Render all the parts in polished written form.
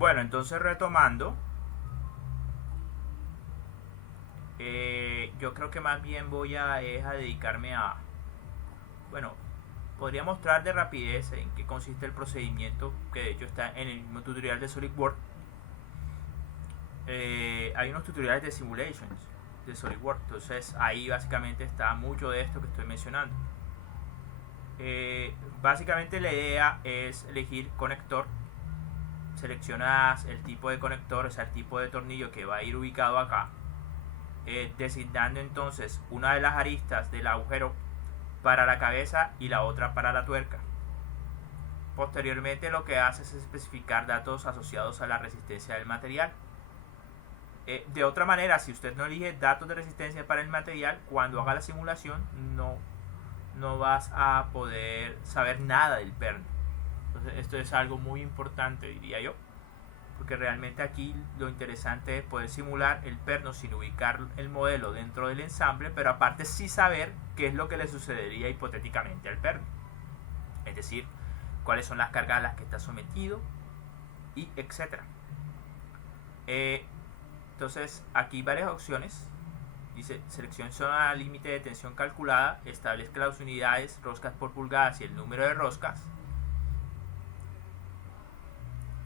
Bueno, entonces retomando, yo creo que más bien voy a dedicarme a, bueno, podría mostrar de rapidez en qué consiste el procedimiento, que de hecho está en el mismo tutorial de SolidWorks. Hay unos tutoriales de simulations de SolidWorks, entonces ahí básicamente está mucho de esto que estoy mencionando. Básicamente la idea es elegir conector, seleccionas el tipo de conector, o sea, el tipo de tornillo que va a ir ubicado acá, designando entonces una de las aristas del agujero para la cabeza y la otra para la tuerca. Posteriormente lo que hace es especificar datos asociados a la resistencia del material. De otra manera, si usted no elige datos de resistencia para el material, cuando haga la simulación no vas a poder saber nada del perno. Entonces esto es algo muy importante, diría yo, porque realmente aquí lo interesante es poder simular el perno sin ubicar el modelo dentro del ensamble, pero aparte sí saber qué es lo que le sucedería hipotéticamente al perno. Es decir, cuáles son las cargas a las que está sometido y etcétera. Entonces aquí hay varias opciones. Dice, seleccione zona límite de tensión calculada, establezca las unidades, roscas por pulgadas y el número de roscas.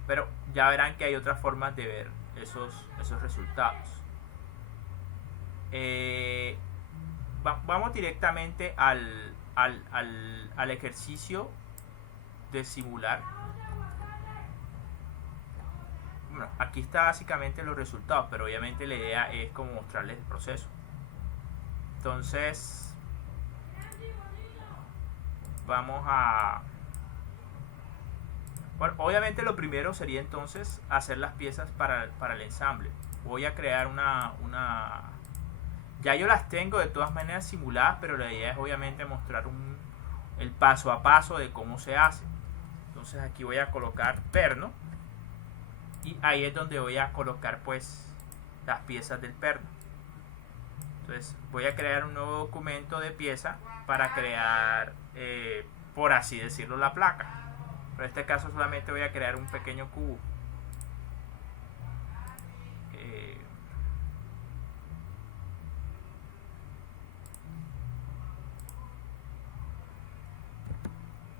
Pero ya verán que hay otras formas de ver esos resultados. Vamos directamente al ejercicio de simular. Bueno, aquí está básicamente los resultados, pero obviamente la idea es como mostrarles el proceso. Entonces vamos a... Bueno, obviamente lo primero sería entonces hacer las piezas para el ensamble. Voy a crear ya yo las tengo de todas maneras simuladas, pero la idea es obviamente mostrar el paso a paso de cómo se hace. Entonces aquí voy a colocar perno y ahí es donde voy a colocar pues las piezas del perno. Entonces voy a crear un nuevo documento de pieza para crear, por así decirlo, la placa. Pero en este caso solamente voy a crear un pequeño cubo.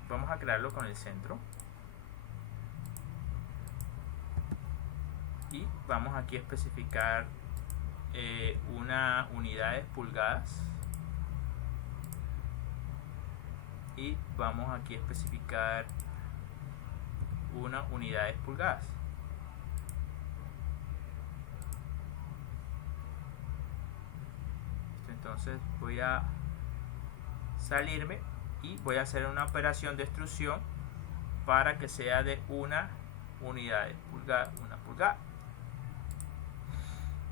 Vamos a crearlo con el centro. Y vamos aquí a especificar una unidad de pulgadas. Y vamos aquí a especificar una unidad de pulgadas. Entonces voy a salirme y voy a hacer una operación de extrusión para que sea de una unidad de pulgada, una pulgada.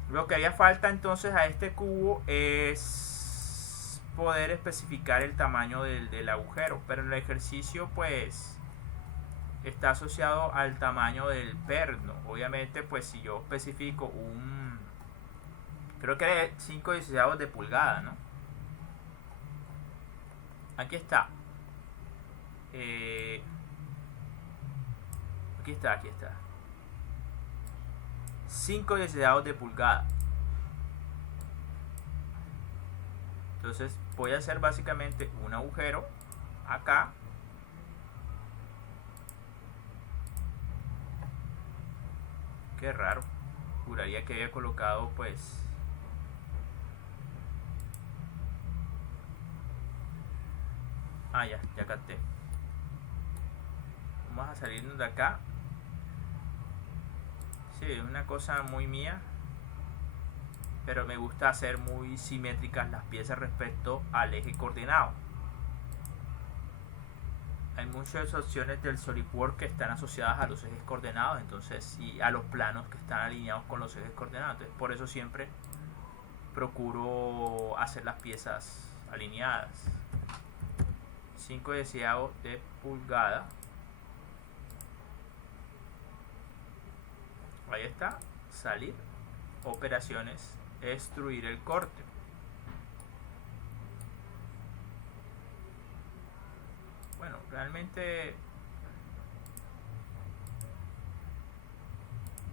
Lo que haría falta entonces a este cubo es poder especificar el tamaño del agujero, pero el ejercicio pues está asociado al tamaño del perno. Obviamente pues si yo especifico creo que es 5/16 de pulgada, ¿no? Aquí está. Aquí está. 5/16 de pulgada. Entonces voy a hacer básicamente un agujero acá. Qué raro. Juraría que había colocado pues... ya capté. Vamos a salirnos de acá. Sí, es una cosa muy mía, pero me gusta hacer muy simétricas las piezas respecto al eje coordinado. Hay muchas opciones del SolidWorks que están asociadas a los ejes coordenados, entonces, y a los planos que están alineados con los ejes coordenados. Entonces, por eso siempre procuro hacer las piezas alineadas. 5/16 de pulgada. Ahí está. Salir. Operaciones. Extruir el corte. Bueno, realmente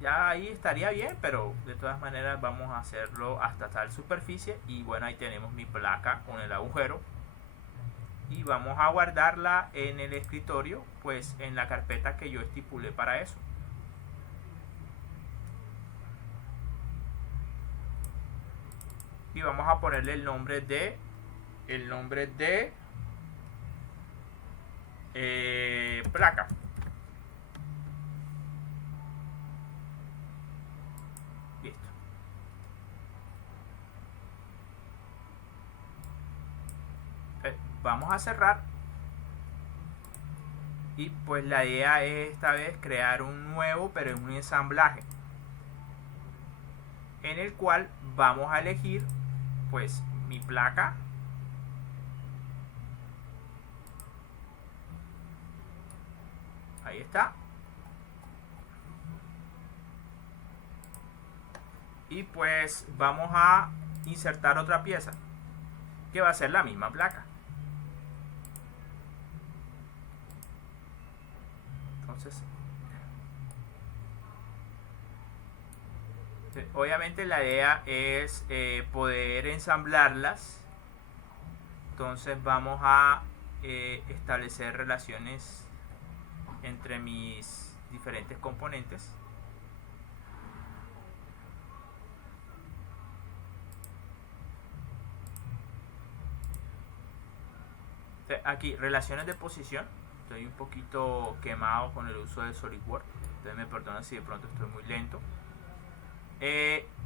ya ahí estaría bien, pero de todas maneras vamos a hacerlo hasta tal superficie. Y bueno, ahí tenemos mi placa con el agujero, y vamos a guardarla en el escritorio, pues en la carpeta que yo estipulé para eso. Y vamos a ponerle el nombre de placa. Listo. Vamos a cerrar, y pues la idea es esta vez crear un nuevo, pero en un ensamblaje, en el cual vamos a elegir pues mi placa, ahí está, y pues vamos a insertar otra pieza que va a ser la misma placa. Entonces, obviamente la idea es poder ensamblarlas. Entonces vamos a establecer relaciones entre mis diferentes componentes. Aquí, relaciones de posición. Estoy un poquito quemado con el uso de SolidWorks, entonces me perdonan si de pronto estoy muy lento.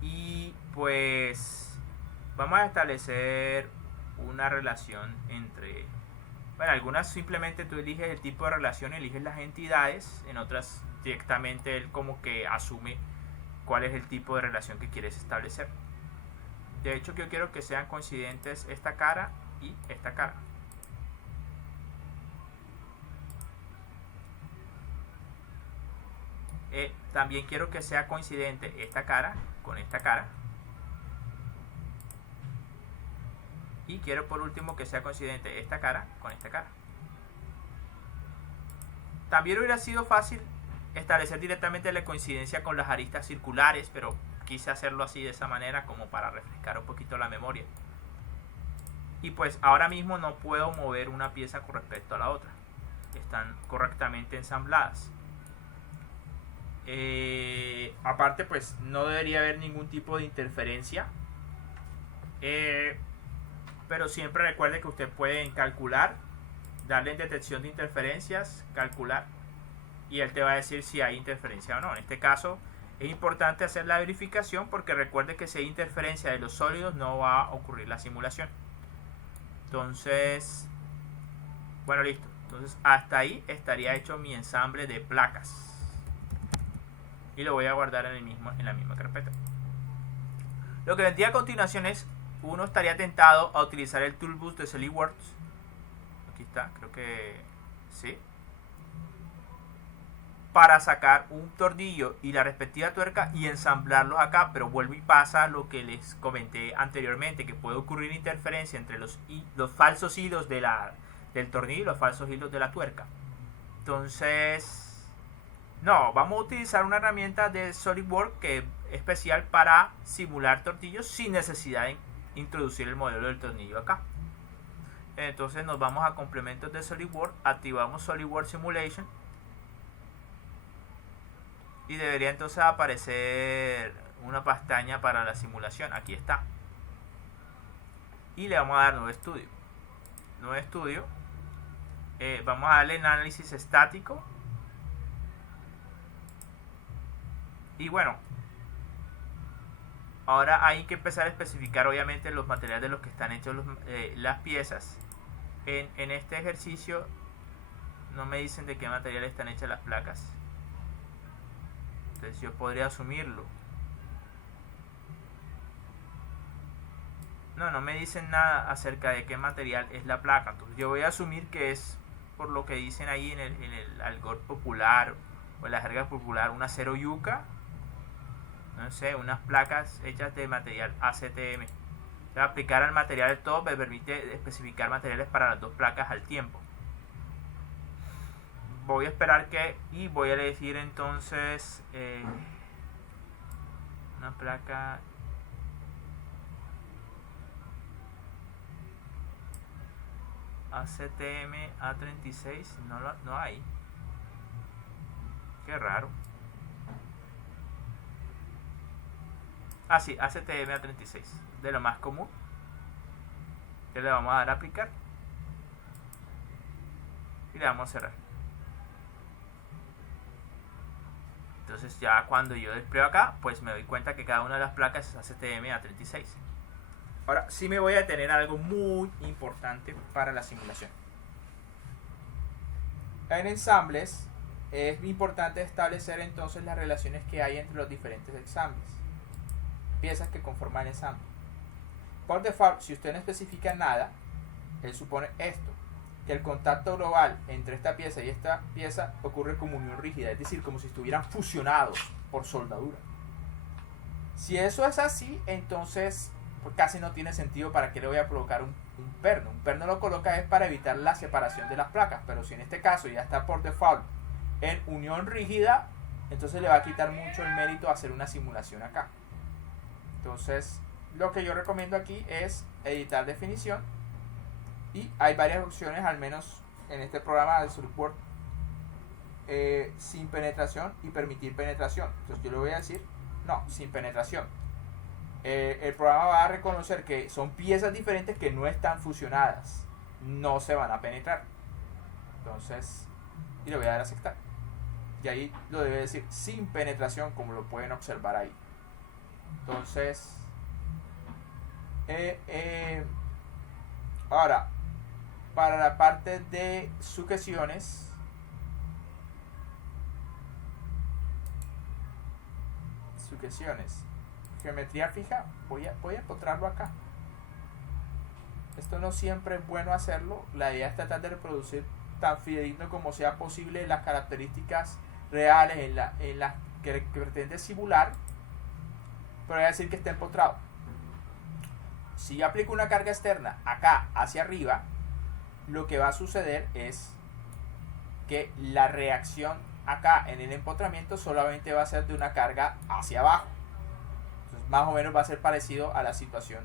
Y pues vamos a establecer una relación entre, bueno, algunas simplemente tú eliges el tipo de relación, eliges las entidades, en otras directamente él como que asume cuál es el tipo de relación que quieres establecer. De hecho, yo quiero que sean coincidentes esta cara y esta cara. También quiero que sea coincidente esta cara con esta cara. Y quiero por último que sea coincidente esta cara con esta cara. También hubiera sido fácil establecer directamente la coincidencia con las aristas circulares, pero quise hacerlo así de esa manera como para refrescar un poquito la memoria. Y pues ahora mismo no puedo mover una pieza con respecto a la otra. Están correctamente ensambladas. Aparte pues no debería haber ningún tipo de interferencia, pero siempre recuerde que usted puede calcular, darle en detección de interferencias, calcular, y él te va a decir si hay interferencia o no. En este caso es importante hacer la verificación, porque recuerde que si hay interferencia de los sólidos no va a ocurrir la simulación. Entonces, bueno, listo. Entonces hasta ahí estaría hecho mi ensamble de placas, y lo voy a guardar en la misma carpeta. Lo que vendría a continuación es, uno estaría tentado a utilizar el Toolbox de SolidWorks. Aquí está, creo que sí, para sacar un tornillo y la respectiva tuerca y ensamblarlos acá, pero vuelve y pasa lo que les comenté anteriormente, que puede ocurrir interferencia entre los falsos hilos del tornillo y los falsos hilos de la tuerca. Entonces, no, vamos a utilizar una herramienta de SolidWorks que es especial para simular tornillos sin necesidad de introducir el modelo del tornillo acá. Entonces nos vamos a complementos de SolidWorks, activamos SolidWorks Simulation, y debería entonces aparecer una pestaña para la simulación. Aquí está. Y le vamos a dar nuevo estudio. Vamos a darle en análisis estático. Y bueno, ahora hay que empezar a especificar obviamente los materiales de los que están hechos las piezas. En este ejercicio no me dicen de qué material están hechas las placas. Entonces yo podría asumirlo. No me dicen nada acerca de qué material es la placa. Entonces yo voy a asumir que es por lo que dicen ahí en el algor popular o en la jerga popular, un acero yuca. No sé, unas placas hechas de material ACTM. O sea, aplicar al material de todo me permite especificar materiales para las dos placas al tiempo. Voy a esperar y voy a elegir entonces Una placa ACTM A36 no hay. Qué raro. Ah, sí, ACTM A36, de lo más común. Que le vamos a dar a aplicar y le vamos a cerrar. Entonces ya cuando yo despliego acá, pues me doy cuenta que cada una de las placas es ACTM A36. Ahora sí me voy a detener a algo muy importante para la simulación. En ensambles es importante establecer entonces las relaciones que hay entre los diferentes ensambles, piezas que conforman el ensamble. Por default, si usted no especifica nada, él supone esto, que el contacto global entre esta pieza y esta pieza ocurre como unión rígida, es decir, como si estuvieran fusionados por soldadura. Si eso es así, entonces pues casi no tiene sentido para qué le voy a colocar un perno. Un perno lo coloca es para evitar la separación de las placas, pero si en este caso ya está por default en unión rígida, entonces le va a quitar mucho el mérito hacer una simulación acá. Entonces lo que yo recomiendo aquí es editar definición, y hay varias opciones, al menos en este programa de SolidWorks, sin penetración y permitir penetración. Entonces yo le voy a decir no, sin penetración. El programa va a reconocer que son piezas diferentes que no están fusionadas, no se van a penetrar. Entonces, y le voy a dar a aceptar. Y ahí lo debe decir sin penetración, como lo pueden observar ahí. Entonces, ahora, para la parte de sujeciones, geometría fija, voy a encontrarlo acá. Esto no siempre es bueno hacerlo. La idea es tratar de reproducir tan fidedigno como sea posible las características reales en las que pretende simular, pero voy a decir que está empotrado. Si yo aplico una carga externa acá hacia arriba, lo que va a suceder es que la reacción acá en el empotramiento solamente va a ser de una carga hacia abajo. Entonces más o menos va a ser parecido a la situación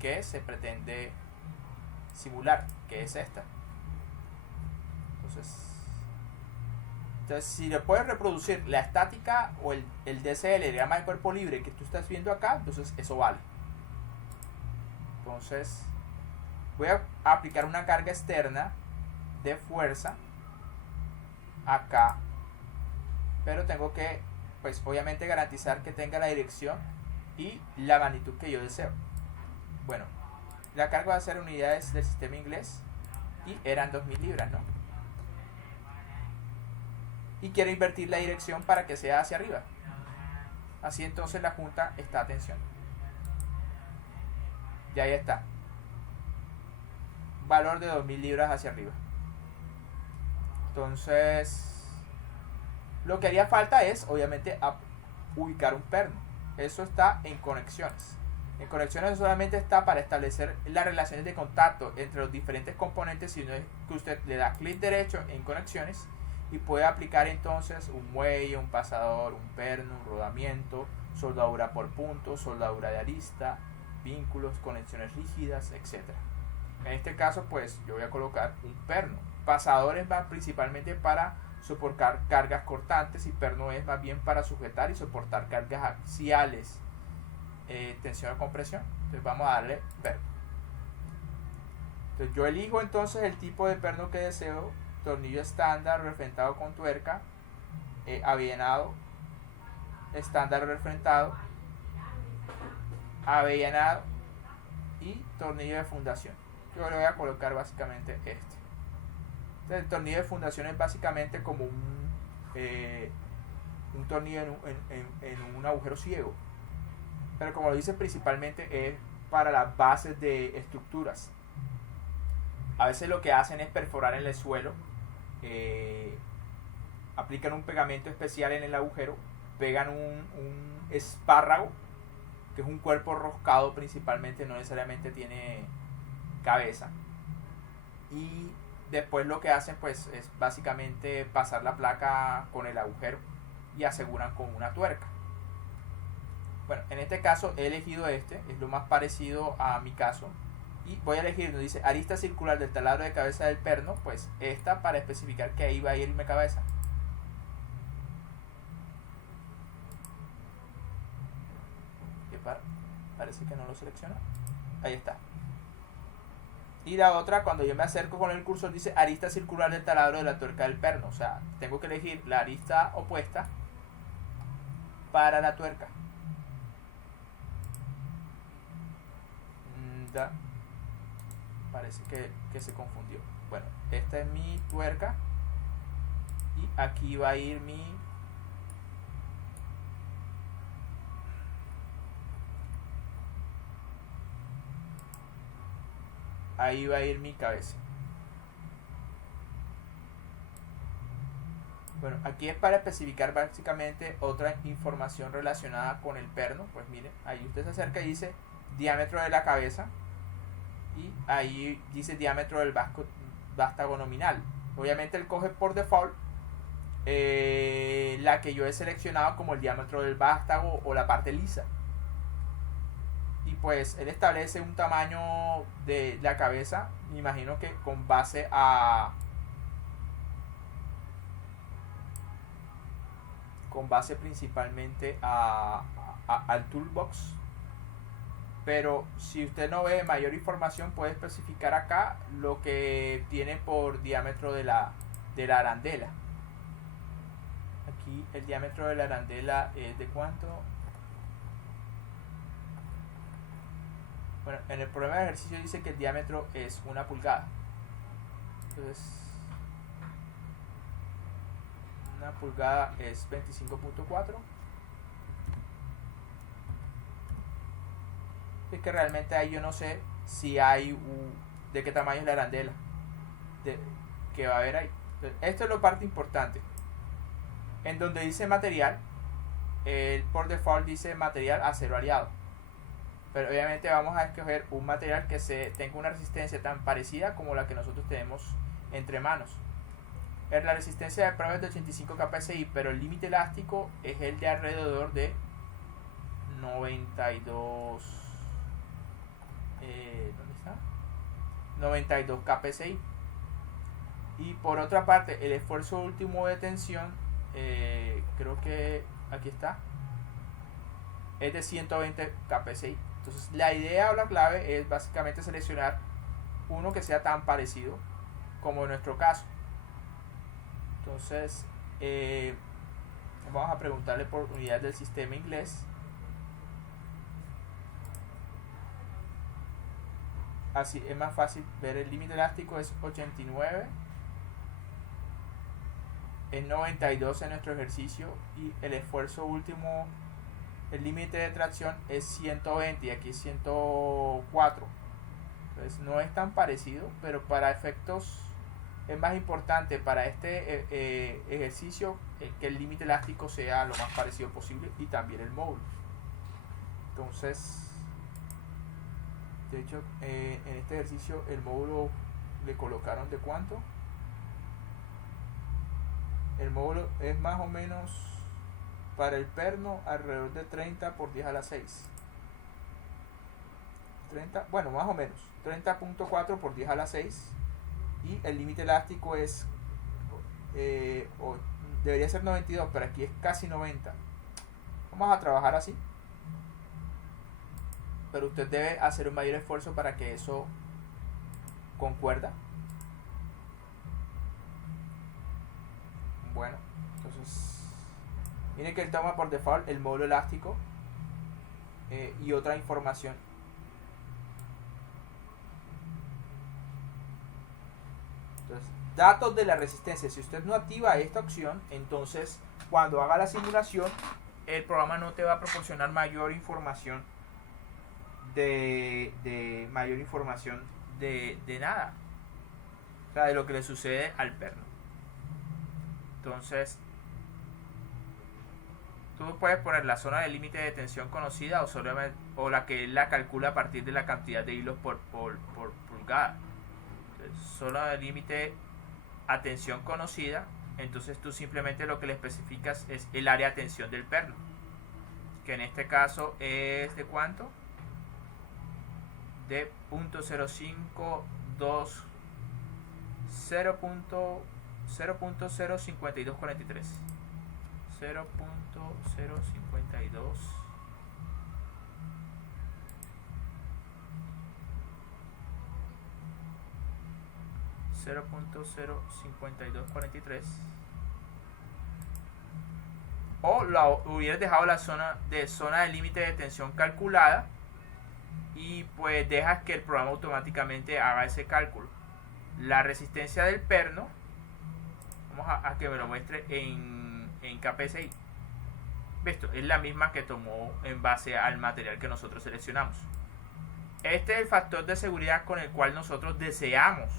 que se pretende simular, que es esta. Entonces si le puedes reproducir la estática o el DCL, el diagrama de cuerpo libre que tú estás viendo acá, entonces eso vale. Entonces voy a aplicar una carga externa de fuerza acá, pero tengo que, pues obviamente, garantizar que tenga la dirección y la magnitud que yo deseo. Bueno, la carga va a ser unidades del sistema inglés y eran 2000 libras, ¿no? Y quiero invertir la dirección para que sea hacia arriba. Así entonces la junta está a tensión. Y ahí está. Valor de 2000 libras hacia arriba. Entonces, lo que haría falta es, obviamente, ubicar un perno. Eso está en conexiones. En conexiones solamente está para establecer las relaciones de contacto entre los diferentes componentes, sino es que usted le da clic derecho en conexiones y puede aplicar entonces un muelle, un pasador, un perno, un rodamiento, soldadura por puntos, soldadura de arista, vínculos, conexiones rígidas, etc. En este caso, pues yo voy a colocar un perno. Pasadores van principalmente para soportar cargas cortantes y perno es más bien para sujetar y soportar cargas axiales, tensión o compresión. Entonces vamos a darle perno. Entonces yo elijo entonces el tipo de perno que deseo: tornillo estándar refrentado con tuerca, avellanado, estándar refrentado, avellanado y tornillo de fundación. Yo le voy a colocar básicamente este. Entonces, el tornillo de fundación es básicamente como un tornillo en un agujero ciego, pero como lo dice, principalmente es para las bases de estructuras. A veces lo que hacen es perforar en el suelo, aplican un pegamento especial en el agujero, pegan un espárrago, que es un cuerpo roscado principalmente, no necesariamente tiene cabeza, y después lo que hacen pues es básicamente pasar la placa con el agujero y aseguran con una tuerca. Bueno, en este caso he elegido este, es lo más parecido a mi caso. Y voy a elegir, nos dice arista circular del taladro de cabeza del perno, pues esta para especificar que ahí va a ir mi cabeza. Parece que no lo selecciona. Ahí está. Y la otra, cuando yo me acerco con el cursor, dice arista circular del taladro de la tuerca del perno. O sea, tengo que elegir la arista opuesta para la tuerca. Parece que se confundió. Bueno, esta es mi tuerca. Y aquí va a ir mi... Ahí va a ir mi cabeza. Bueno, aquí es para especificar básicamente otra información relacionada con el perno. Pues miren, ahí usted se acerca y dice diámetro de la cabeza. Y ahí dice diámetro del vástago nominal. Obviamente él coge por default la que yo he seleccionado como el diámetro del vástago o la parte lisa. Y pues él establece un tamaño de la cabeza, me imagino que con base a... Con base principalmente al toolbox. Pero si usted no ve mayor información, puede especificar acá lo que tiene por diámetro de la arandela. Aquí el diámetro de la arandela es de cuánto. Bueno, en el programa de ejercicio dice que el diámetro es 1 pulgada. Entonces, 1 pulgada es 25.4. Es que realmente ahí yo no sé si hay de qué tamaño es la arandela que va a haber ahí. Entonces, esto es la parte importante. En donde dice material, por default dice material acero aliado. Pero obviamente vamos a escoger un material que tenga una resistencia tan parecida como la que nosotros tenemos entre manos. La resistencia de prueba es de 85 kPsi, pero el límite elástico es el de alrededor de 92. ¿Dónde está? 92 kPsi. Y por otra parte, el esfuerzo último de tensión, creo que aquí está, es de 120 kPsi. Entonces la idea o la clave es básicamente seleccionar uno que sea tan parecido como en nuestro caso. Entonces vamos a preguntarle por unidad del sistema inglés. Así es más fácil ver. El límite elástico es 89, es 92 en nuestro ejercicio, y el esfuerzo último, el límite de tracción es 120 y aquí es 104. Entonces no es tan parecido, pero para efectos es más importante para este ejercicio que el límite elástico sea lo más parecido posible, y también el módulo. Entonces, de hecho, en este ejercicio el módulo le colocaron de cuánto. El módulo es más o menos para el perno alrededor de 30 por 10 a la 6. 30, bueno, más o menos 30.4 por 10 a la 6. Y el límite elástico es debería ser 92, pero aquí es casi 90. Vamos a trabajar así, pero usted debe hacer un mayor esfuerzo para que eso concuerda. Bueno, entonces miren que él toma por default el módulo elástico y otra información. Entonces, datos de la resistencia. Si usted no activa esta opción, entonces cuando haga la simulación, el programa no te va a proporcionar mayor información de nada, o sea, de lo que le sucede al perno. Entonces, tú puedes poner la zona de límite de tensión conocida o la que él la calcula a partir de la cantidad de hilos por pulgada. Entonces, zona de límite a tensión conocida, entonces tú simplemente lo que le especificas es el área de tensión del perno. que en este caso es de ¿cuánto? De 0.052 0.05243 0.052 0.05243, o hubieras dejado la zona de límite de tensión calculada y pues dejas que el programa automáticamente haga ese cálculo. La resistencia del perno, vamos a que me lo muestre en kPSI. Esto es la misma que tomó en base al material que nosotros seleccionamos. Este es el factor de seguridad con el cual nosotros deseamos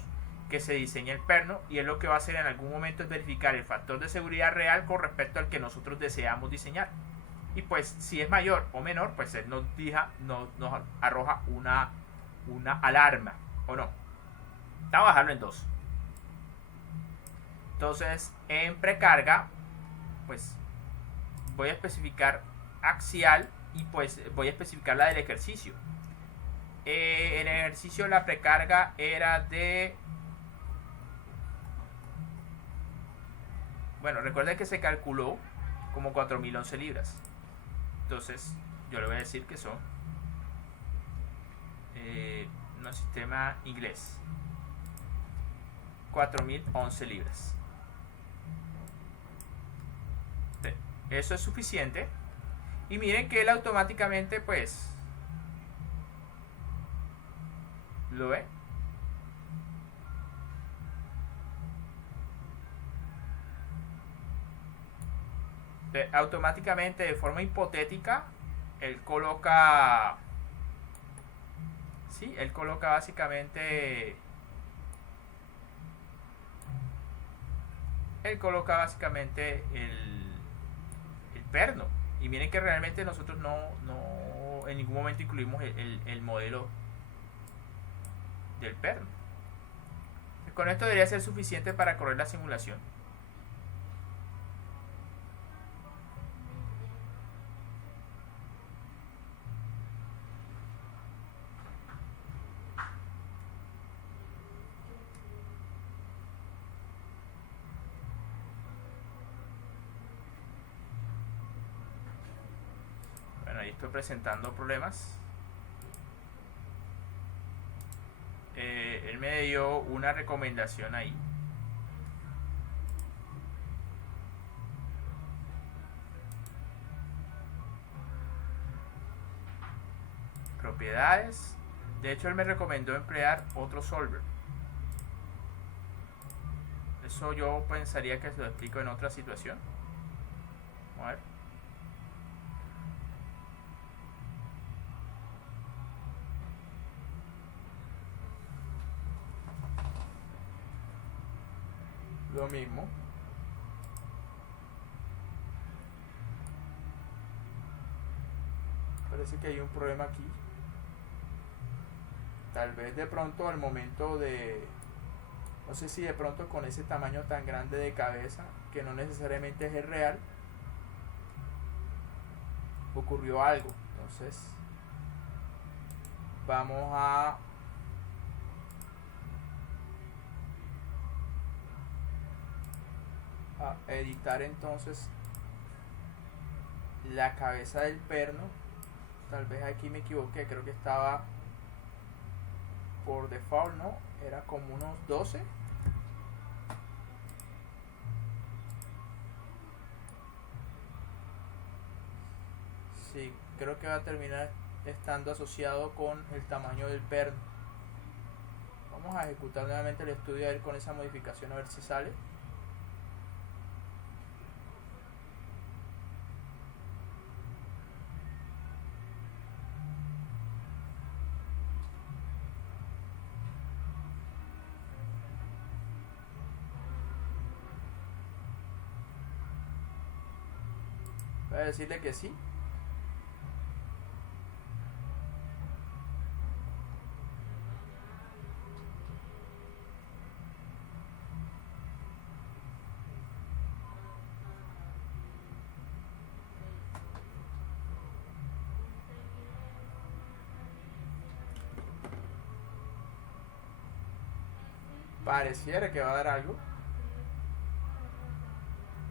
que se diseñe el perno, y es lo que va a hacer en algún momento es verificar el factor de seguridad real con respecto al que nosotros deseamos diseñar. Y pues si es mayor o menor, pues él nos arroja una alarma o no. Vamos a bajarlo en 2. Entonces en precarga pues voy a especificar axial y pues voy a especificar la del ejercicio. En el ejercicio la precarga era de... Bueno, recuerden que se calculó como 4011 libras. Entonces yo le voy a decir que son un sistema inglés, 4011 libras. Eso es suficiente. Y miren que él automáticamente pues lo ve. Automáticamente, de forma hipotética, él coloca básicamente el perno. Y miren que realmente nosotros no en ningún momento incluimos el modelo del perno. Con esto debería ser suficiente para correr la simulación. Ahí estoy presentando problemas. Él me dio una recomendación ahí. Propiedades. De hecho, él me recomendó emplear otro solver. Eso yo pensaría que se lo explico en otra situación. Vamos a ver. Lo mismo. Parece que hay un problema aquí. Tal vez de pronto al momento de... No sé si de pronto con ese tamaño tan grande de cabeza, que no necesariamente es el real, ocurrió algo. Entonces vamos a editar entonces la cabeza del perno. Tal vez aquí me equivoqué, creo que estaba por default, ¿no? Era como unos 12. Sí, creo que va a terminar estando asociado con el tamaño del perno. Vamos a ejecutar nuevamente el estudio a ver con esa modificación, a ver si sale. Voy a decirle que sí. pareciera que va a dar algo.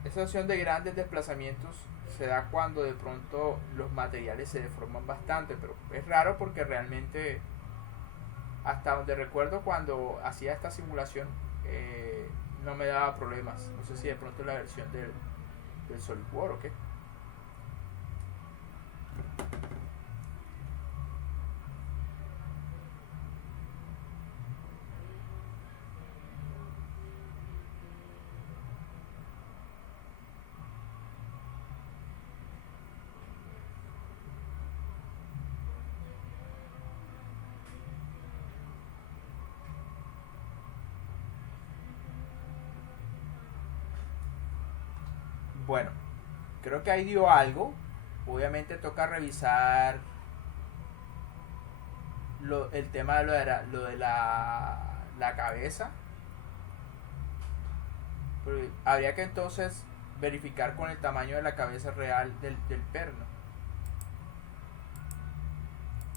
Esa opción de grandes desplazamientos se da cuando de pronto los materiales se deforman bastante, pero es raro porque realmente, hasta donde recuerdo cuando hacía esta simulación, no me daba problemas. No sé si de pronto la versión del SolidWorks o qué. Bueno, creo que ahí dio algo. Obviamente toca revisar el tema de lo de la cabeza. Pero habría que entonces verificar con el tamaño de la cabeza real del perno.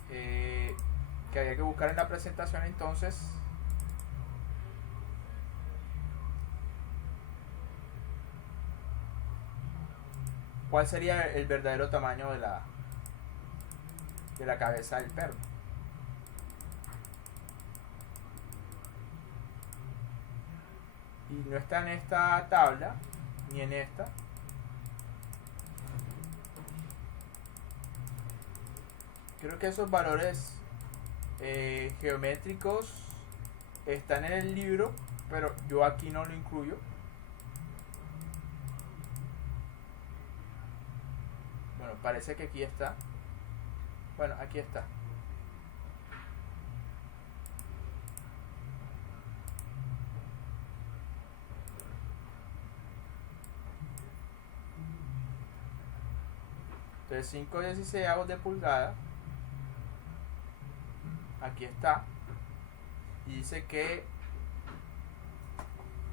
Que habría que buscar en la presentación entonces. ¿Cuál sería el verdadero tamaño de la cabeza del perno? Y no está en esta tabla, ni en esta. Creo que esos valores geométricos están en el libro, pero yo aquí no lo incluyo. Bueno, parece que aquí está. Bueno, aquí está. Entonces 5/16 de pulgada. Aquí está. Y dice que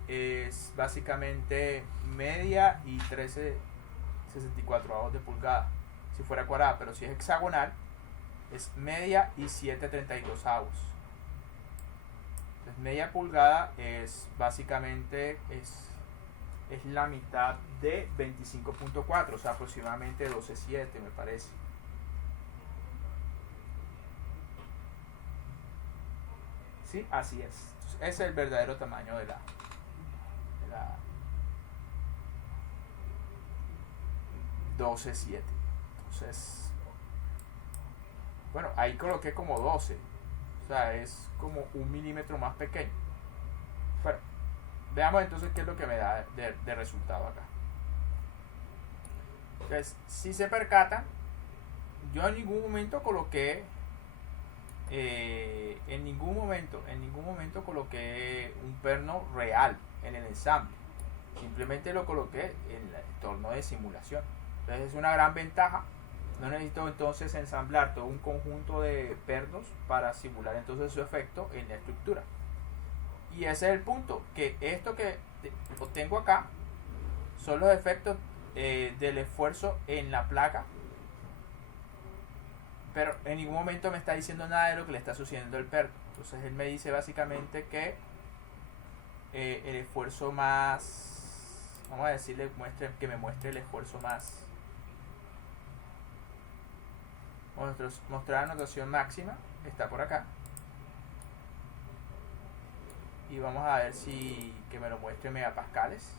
es básicamente media y 13/64 de pulgada. Si fuera cuadrada, pero si es hexagonal, es media y 7/32. Entonces media pulgada es básicamente es la mitad de 25.4, o sea, aproximadamente 12/7 me parece. Sí, así es. Entonces, ese es el verdadero tamaño de la 12/7. Entonces, bueno, ahí coloqué como 12. O sea, es como 1 milímetro más pequeño. Bueno, veamos entonces qué es lo que me da de resultado acá. Entonces, si se percatan, yo en ningún momento coloqué en ningún momento coloqué un perno real en el ensamble. Simplemente lo coloqué en el entorno de simulación. Entonces es una gran ventaja. No necesito entonces ensamblar todo un conjunto de pernos para simular entonces su efecto en la estructura. Y ese es el punto, que esto que obtengo acá son los efectos del esfuerzo en la placa, pero en ningún momento me está diciendo nada de lo que le está sucediendo al perno. Entonces él me dice básicamente que el esfuerzo más, vamos a decirle que me muestre el esfuerzo más, mostrar la notación máxima, está por acá, y vamos a ver si que me lo muestre en megapascales.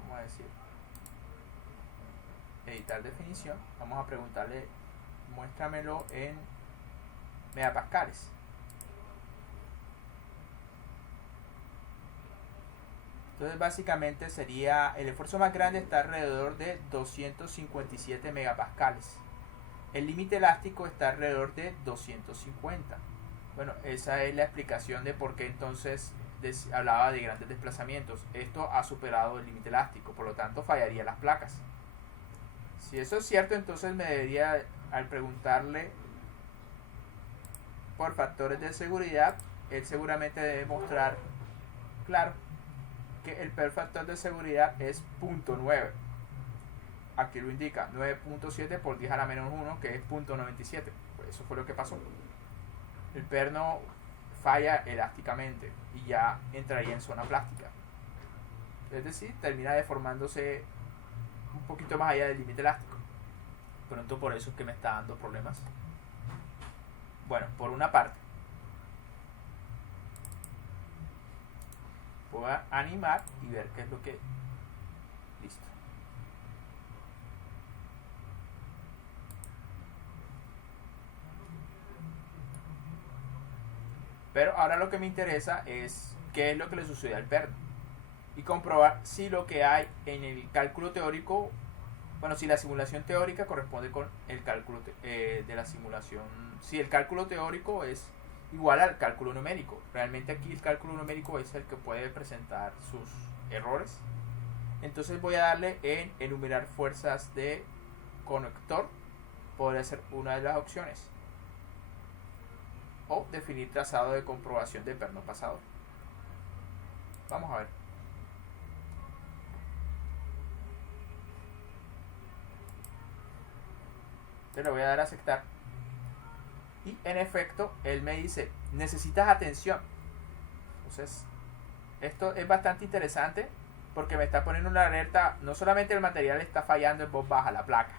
Vamos a decir editar definición, vamos a preguntarle muéstramelo en megapascales. Entonces básicamente sería, el esfuerzo más grande está alrededor de 257 megapascales. El límite elástico está alrededor de 250. Bueno, esa es la explicación de por qué entonces hablaba de grandes desplazamientos. Esto ha superado el límite elástico, por lo tanto fallarían las placas. Si eso es cierto, entonces me debería, al preguntarle por factores de seguridad, él seguramente debe mostrar, claro, que el peor factor de seguridad es 0.9. aquí lo indica, 9.7 por 10 a la menos 1, que es 0.97. Pues eso fue lo que pasó. El perno falla elásticamente y ya entraría en zona plástica. Es decir, termina deformándose un poquito más allá del límite elástico. Pronto por eso es que me está dando problemas. Bueno, por una parte, voy a animar y ver qué es lo que... Listo. Pero ahora lo que me interesa es qué es lo que le sucede al perno y comprobar si lo que hay en el cálculo teórico, bueno, si la simulación teórica corresponde con el cálculo de la simulación, si el cálculo teórico es igual al cálculo numérico. Realmente aquí el cálculo numérico es el que puede presentar sus errores. Entonces voy a darle en enumerar fuerzas de conector, podría ser una de las opciones, o definir trazado de comprobación de perno pasador. Vamos a ver. Le voy a dar a aceptar y en efecto él me dice necesitas atención. Entonces esto es bastante interesante porque me está poniendo una alerta. No solamente el material está fallando en voz baja, la placa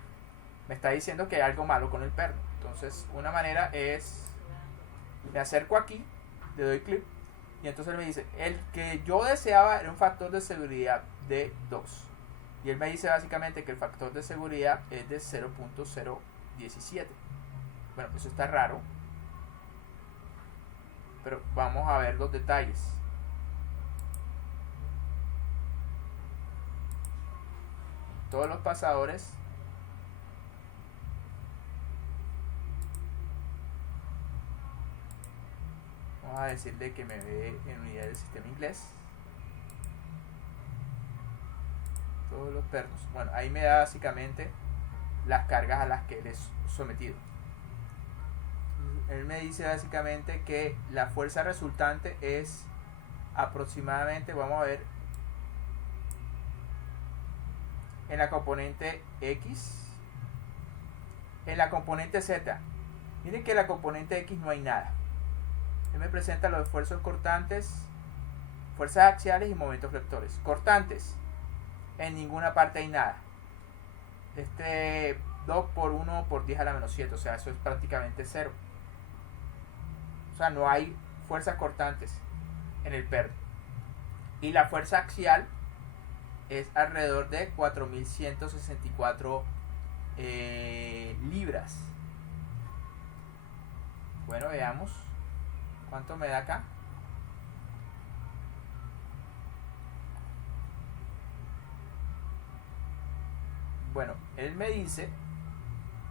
me está diciendo que hay algo malo con el perno. Entonces una manera es, me acerco aquí, le doy clic y entonces él me dice el que yo deseaba era un factor de seguridad de 2 y él me dice básicamente que el factor de seguridad es de 0.017. Bueno, eso está raro, pero vamos a ver los detalles. Todos los pasadores vamos a decirle que me ve en unidad del sistema inglés. Todos los pernos, bueno, ahí me da básicamente las cargas a las que él es sometido. Él me dice básicamente que la fuerza resultante es aproximadamente, vamos a ver, en la componente X, en la componente Z. Miren que en la componente X no hay nada. Él me presenta los esfuerzos cortantes, fuerzas axiales y momentos flectores. Cortantes, en ninguna parte hay nada. 2 por 1 por 10 a la menos 7, o sea, eso es prácticamente 0. O sea, no hay fuerzas cortantes en el perno. Y la fuerza axial es alrededor de 4164 libras. Bueno, veamos cuánto me da acá. Bueno, él me dice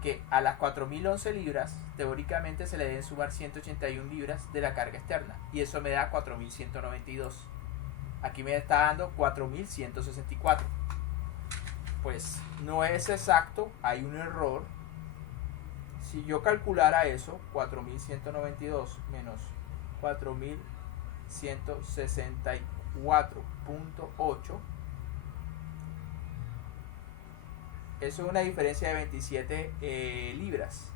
que a las 4011 libras teóricamente se le deben sumar 181 libras de la carga externa y eso me da 4192. Aquí me está dando 4164. Pues no es exacto, hay un error. Si yo calculara eso, 4192 menos 4164.8, eso es una diferencia de 27 libras.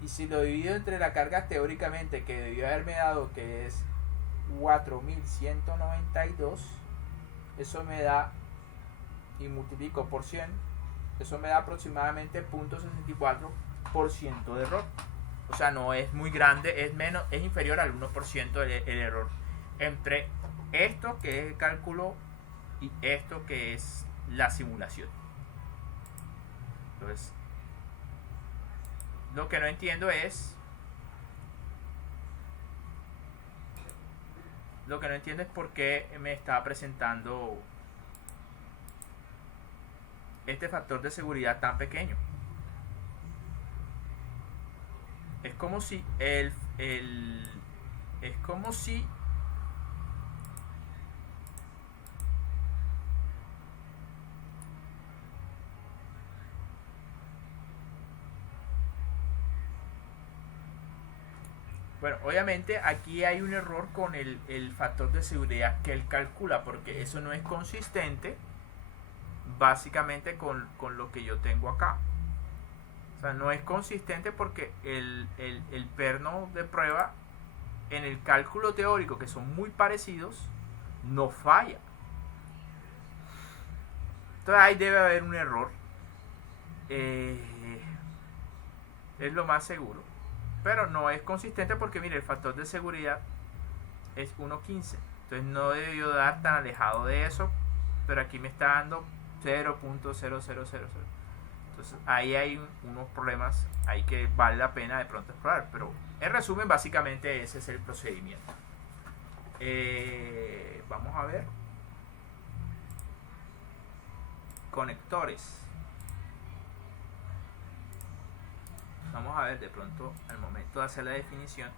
Y si lo divido entre la carga teóricamente que debió haberme dado, que es 4192, eso me da, y multiplico por 100, eso me da aproximadamente 0.64% de error. O sea, no es muy grande, es menos, es inferior al 1% el error entre esto que es el cálculo y esto que es la simulación. Entonces, lo que no entiendo es por qué me está presentando este factor de seguridad tan pequeño. Es como si es como si bueno, obviamente aquí hay un error con el factor de seguridad que él calcula, porque eso no es consistente básicamente con lo que yo tengo acá. O sea, no es consistente porque el perno de prueba en el cálculo teórico, que son muy parecidos, no falla. Entonces ahí debe haber un error. Es lo más seguro. Pero no es consistente porque, mire, el factor de seguridad es 1.15. Entonces no debió dar tan alejado de eso. Pero aquí me está dando 0.0000. Entonces ahí hay unos problemas ahí que vale la pena de pronto explorar. Pero en resumen, básicamente ese es el procedimiento. Vamos a ver. Conectores. Vamos a ver de pronto al momento de hacer la definición.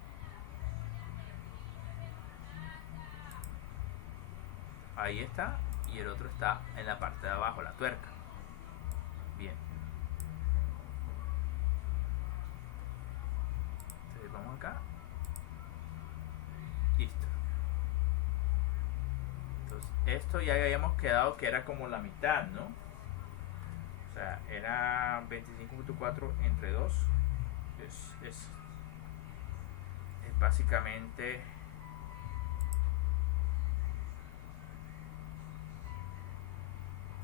Ahí está. Y el otro está en la parte de abajo, la tuerca. Bien. Entonces vamos acá. Listo. Entonces esto ya habíamos quedado que era como la mitad, ¿no? O sea, era 25.4 entre 2. Es básicamente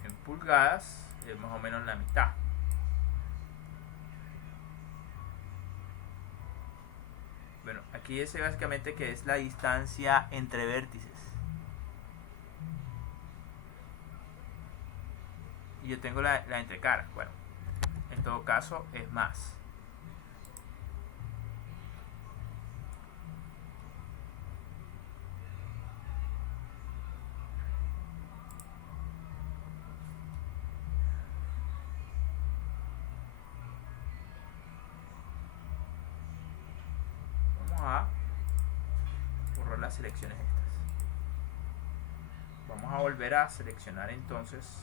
en pulgadas, es más o menos la mitad. Bueno, aquí dice básicamente que es la distancia entre vértices. Y yo tengo la entrecara. Bueno, en todo caso es más. A borrar las selecciones estas. Vamos a volver a seleccionar entonces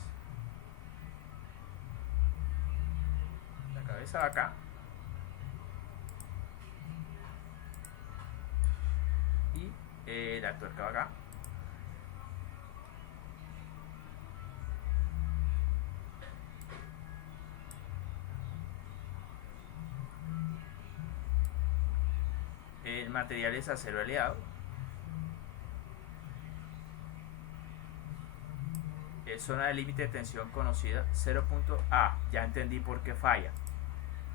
la cabeza de acá y la tuerca de acá. El material es acero aleado. Zona de límite de tensión conocida 0. Ya entendí por qué falla.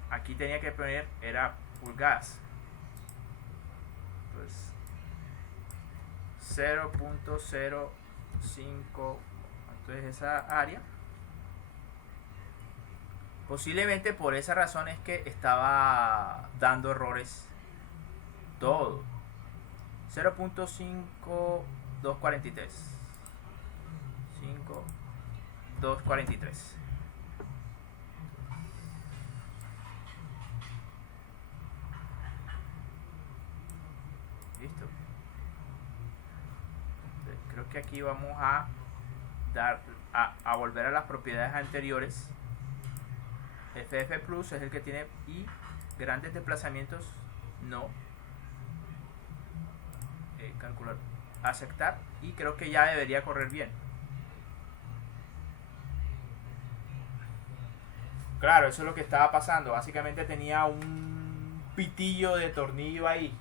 Aquí tenía que poner, era pulgadas. Pues 0.05. Entonces esa área. Posiblemente por esa razón es que estaba dando errores todo. 0.5243. 5243. Listo. Entonces, creo que aquí vamos a dar a volver a las propiedades anteriores. FF Plus es el que tiene y grandes desplazamientos no. Calcular, aceptar y creo que ya debería correr bien. Claro, eso es lo que estaba pasando. Básicamente tenía un pitillo de tornillo ahí.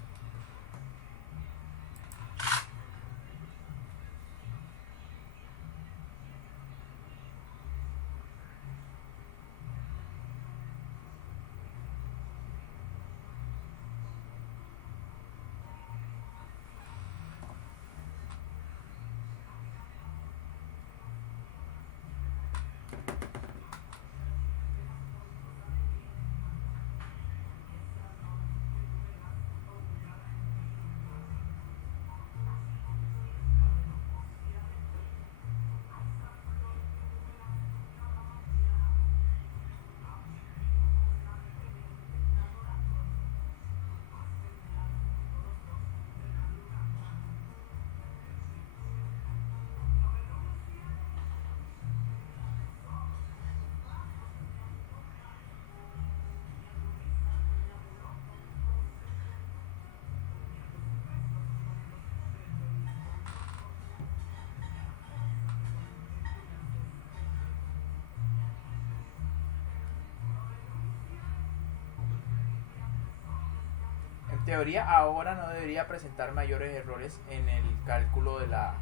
teoría ahora no debería presentar mayores errores en el cálculo de la,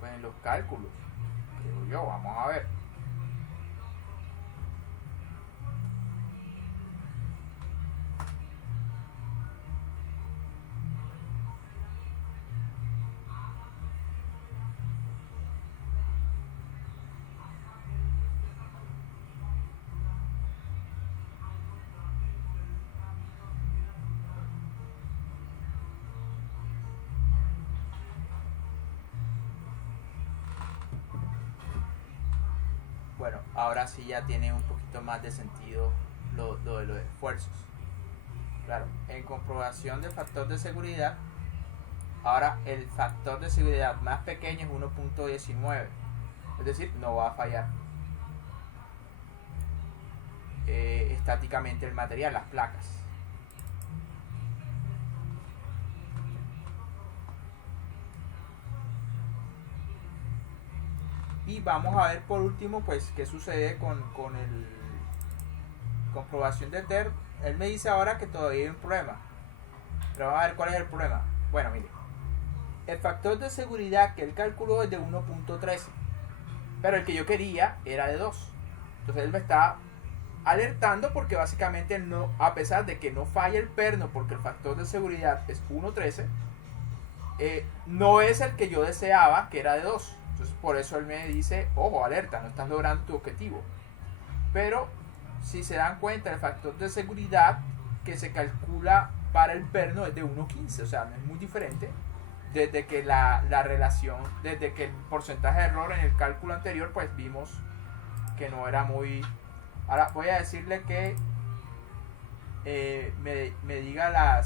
pues en los cálculos, creo yo. Vamos a ver. Bueno, ahora sí ya tiene un poquito más de sentido lo de los esfuerzos. Claro, en comprobación del factor de seguridad, ahora el factor de seguridad más pequeño es 1.19, es decir, no va a fallar estáticamente el material, las placas. Y vamos a ver por último pues qué sucede con el comprobación de TER. Él me dice ahora que todavía hay un problema, pero vamos a ver cuál es el problema. Bueno, mire, el factor de seguridad que él calculó es de 1.13, pero el que yo quería era de 2. Entonces él me está alertando porque básicamente no, a pesar de que no falla el perno porque el factor de seguridad es 1.13, no es el que yo deseaba, que era de 2. Entonces por eso él me dice, ojo, alerta, no estás logrando tu objetivo. Pero si se dan cuenta, el factor de seguridad que se calcula para el perno es de 1.15, o sea, no es muy diferente desde que la relación, desde que el porcentaje de error en el cálculo anterior, pues vimos que no era muy... Ahora voy a decirle que me diga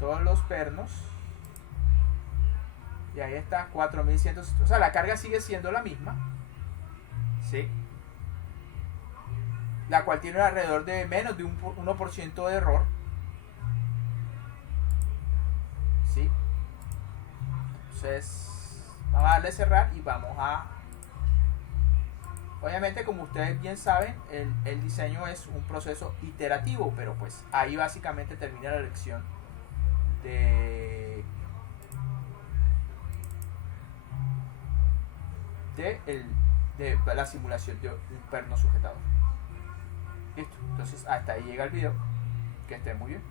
todos los pernos. Y ahí está, 4100. O sea, la carga sigue siendo la misma, ¿sí? La cual tiene alrededor de menos de un 1% de error, ¿sí? Entonces, vamos a darle cerrar y vamos a... Obviamente, como ustedes bien saben, el diseño es un proceso iterativo, pero pues ahí básicamente termina la lección de la simulación de un perno sujetador. Listo, entonces hasta ahí llega el video. Que esté muy bien.